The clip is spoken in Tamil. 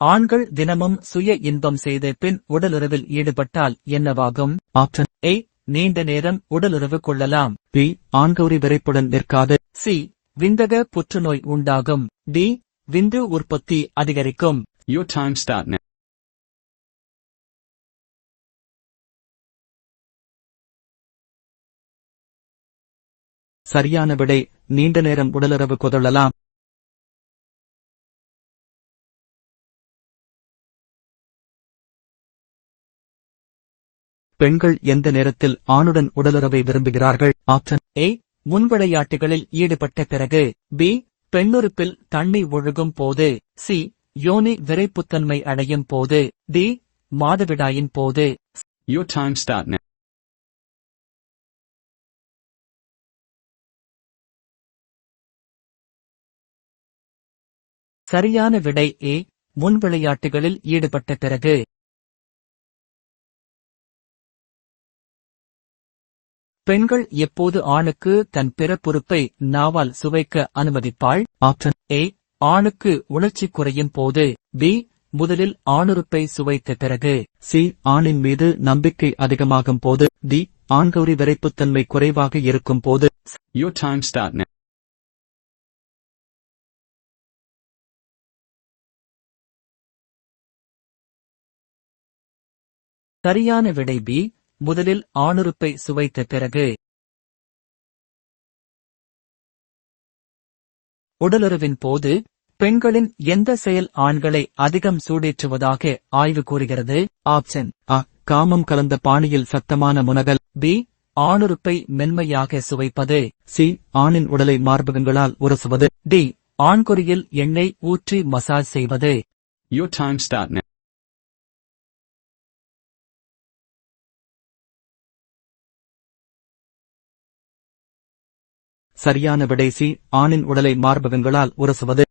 ஆண்கள் தினமும் சுய இன்பம் செய்த பின் உடலுறவில் ஈடுபட்டால் என்னவாகும்? Option A. நீண்ட நேரம் உடலுறவு கொள்ளலாம். பி. ஆண்கௌரி விரைப்புடன் நிற்காது. சி. விந்தக புற்றுநோய் உண்டாகும். டி. விந்து உற்பத்தி அதிகரிக்கும். Your time start now. சரியான விடை நீண்ட நேரம் உடலுறவு கொதழலாம் பெண்கள் எந்த நேரத்தில் ஆணுடன் உடலுறவை விரும்புகிறார்கள்? ஆப்ஷன் ஏ முன்விளையாட்டுகளில் ஈடுபட்ட பிறகு. பி பெண்ணுறுப்பில் தண்ணி ஒழுகும் போது. சி யோனி விரைப்புத்தன்மை அடையும் போது. டி மாதவிடாயின் போது. Your time start now. சரியான விடை ஏ முன்விளையாட்டுகளில் ஈடுபட்ட பிறகு. பெண்கள் எப்போது ஆணுக்கு தன் பிறப்புறுப்பை நாவால் சுவைக்க அனுமதிப்பாள்? ஆப்ஷன் ஏ ஆணுக்கு உணர்ச்சி குறையும் போது. பி முதலில் ஆணுறுப்பை சுவைத்த பிறகு. சி ஆணின் மீது நம்பிக்கை அதிகமாகும் போது. டி ஆண்கௌரி விரைப்புத்தன்மை குறைவாக இருக்கும் போது. Your time start now. சரியான விடை பி முதலில் ஆணுறுப்பை சுவைத்த பிறகு உடலுறவின் போது பெண்களின் எந்த செயல் ஆண்களை அதிகம் சூடேற்றுவதாக ஆய்வு கூறுகிறது? ஆப்ஷன் அ. காமம் கலந்த பாணியில் சத்தமான முனகல். பி. ஆணுறுப்பை மென்மையாக சுவைப்பது. சி. ஆணின் உடலை மார்பகங்களால் உரசுவது. டி. ஆண்குறியில் எண்ணெய் ஊற்றி மசாஜ் செய்வது. Your time start now. சரியான விடை சி ஆணின் உடலை மார்பகங்களால் உரசுவது.